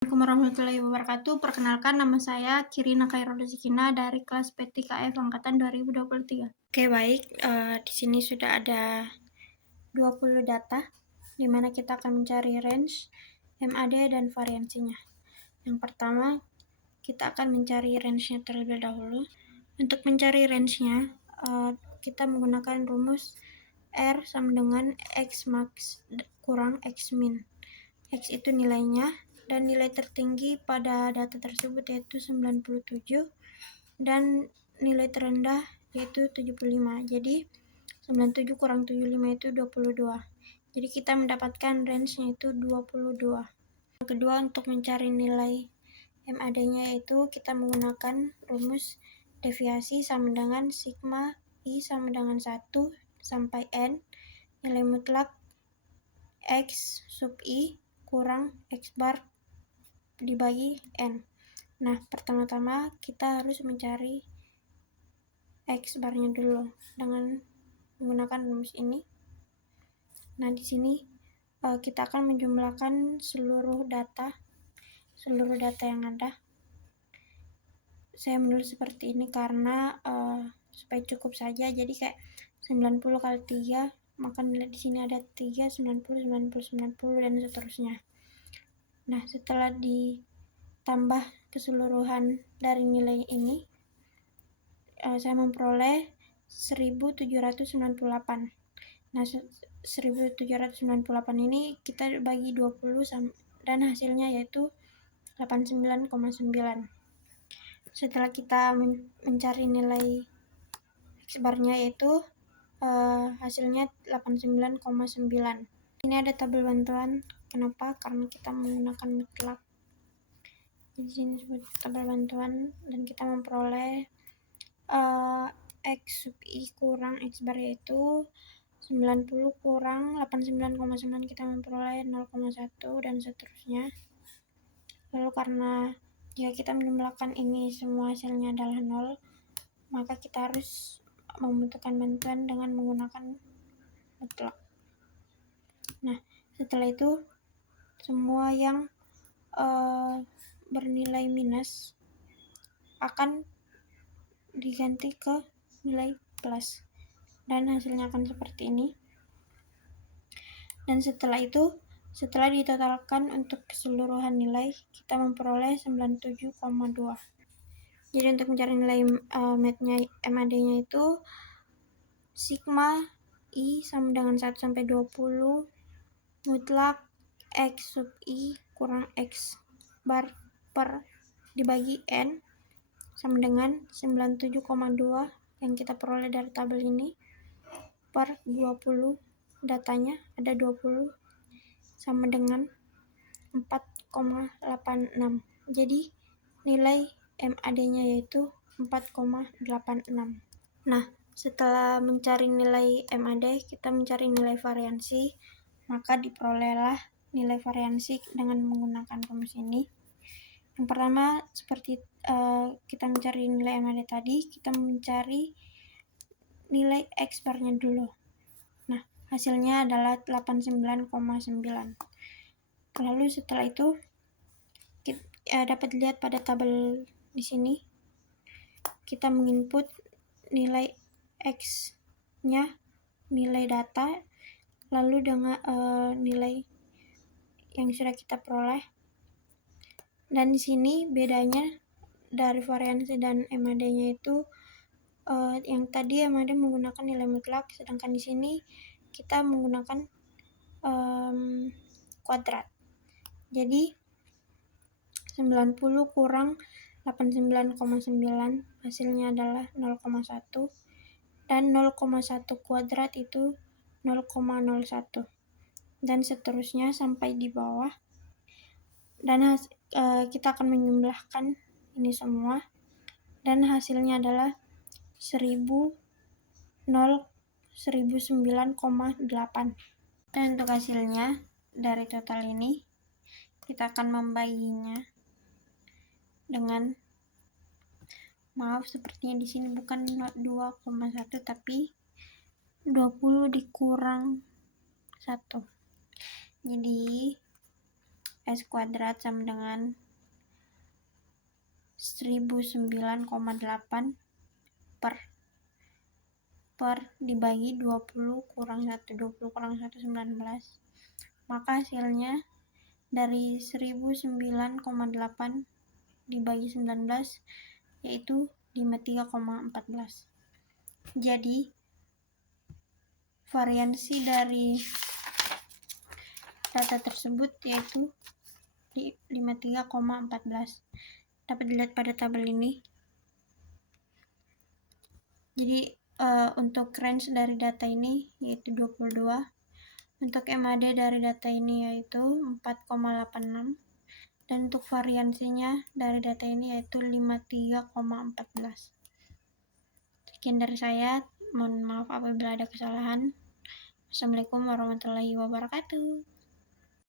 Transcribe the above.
Assalamualaikum warahmatullahi wabarakatuh. Perkenalkan, nama saya Kirina Khairul Rizkina dari kelas P3F angkatan 2023. Oke, baik. Di sini sudah ada 20 data di mana kita akan mencari range, MAD, dan variansinya. Yang pertama, kita akan mencari range-nya terlebih dahulu. Untuk mencari range-nya, kita menggunakan rumus R sama dengan X max kurang X min. X itu nilainya, dan nilai tertinggi pada data tersebut yaitu 97, dan nilai terendah yaitu 75. Jadi 97 kurang 75 itu 22. Jadi kita mendapatkan range-nya itu 22. Yang kedua, untuk mencari nilai MAD-nya yaitu kita menggunakan rumus deviasi sama dengan sigma I sama dengan 1 sampai N, nilai mutlak X sub I kurang X bar dibagi N. Nah, pertama-tama kita harus mencari X barnya dulu dengan menggunakan rumus ini. Nah, di sini kita akan menjumlahkan seluruh data yang ada. Saya menulis seperti ini karena supaya cukup saja. Jadi kayak 90 kali 3, maka nilai di sini ada 3, 90, 90, 90, dan seterusnya. Nah, setelah ditambah keseluruhan dari nilai ini, saya memperoleh 1798. Nah, 1798 ini kita bagi 20 dan hasilnya yaitu 89,9. Setelah kita mencari nilai X barnya yaitu hasilnya 89,9. Ini ada tabel bantuan. Kenapa? Karena kita menggunakan mutlak. Di sini disebut tabel bantuan, dan kita memperoleh X sub I kurang X bar yaitu 90 kurang 89,9, kita memperoleh 0,1 dan seterusnya. Lalu karena jika kita menjumlahkan ini semua hasilnya adalah 0, maka kita harus membutuhkan bantuan dengan menggunakan mutlak. Nah, setelah itu semua yang bernilai minus akan diganti ke nilai plus, dan hasilnya akan seperti ini. Dan setelah itu, setelah ditotalkan untuk keseluruhan nilai, kita memperoleh 97,2. Jadi untuk mencari nilai MAD-nya itu sigma I sama dengan 1 sampai 20 mutlak X sub I kurang X bar per dibagi N sama dengan 97,2 yang kita peroleh dari tabel ini per 20. Datanya ada 20 sama dengan 4,86. Jadi nilai MAD-nya yaitu 4,86. Nah, setelah mencari nilai MAD, kita mencari nilai variansi, maka diperolehlah nilai variansi dengan menggunakan rumus ini. Yang pertama, seperti kita mencari nilai MAD tadi, kita mencari nilai X barnya dulu. Nah, hasilnya adalah 89,9. Lalu setelah itu dapat dilihat pada tabel di sini, kita menginput nilai X-nya, nilai data, lalu dengan nilai yang sudah kita peroleh. Dan di sini bedanya dari variansi dan MAD-nya itu yang tadi MAD menggunakan nilai mutlak, sedangkan di sini kita menggunakan kuadrat. Jadi 90 kurang 89,9 hasilnya adalah 0,1, dan 0,1 kuadrat itu 0,01, dan seterusnya sampai di bawah. Dan kita akan menjumlahkan ini semua, dan hasilnya adalah 109,8. Dan untuk hasilnya dari total ini, kita akan membaginya dengan, maaf, sepertinya di sini bukan 2,1 tapi 20 dikurang 1. Jadi S kuadrat sama dengan 1009,8 per dibagi 20 kurang 1, 20 kurang 1, 19. Maka hasilnya dari 1009,8 dibagi 19 yaitu 53,14. Jadi variansi dari data tersebut yaitu 53,14. Dapat dilihat pada tabel ini. Jadi untuk range dari data ini yaitu 22. Untuk MAD dari data ini yaitu 4,86. Dan untuk variansinya dari data ini yaitu 53,14. Sekian dari saya. Mohon maaf apabila ada kesalahan. Assalamualaikum warahmatullahi wabarakatuh.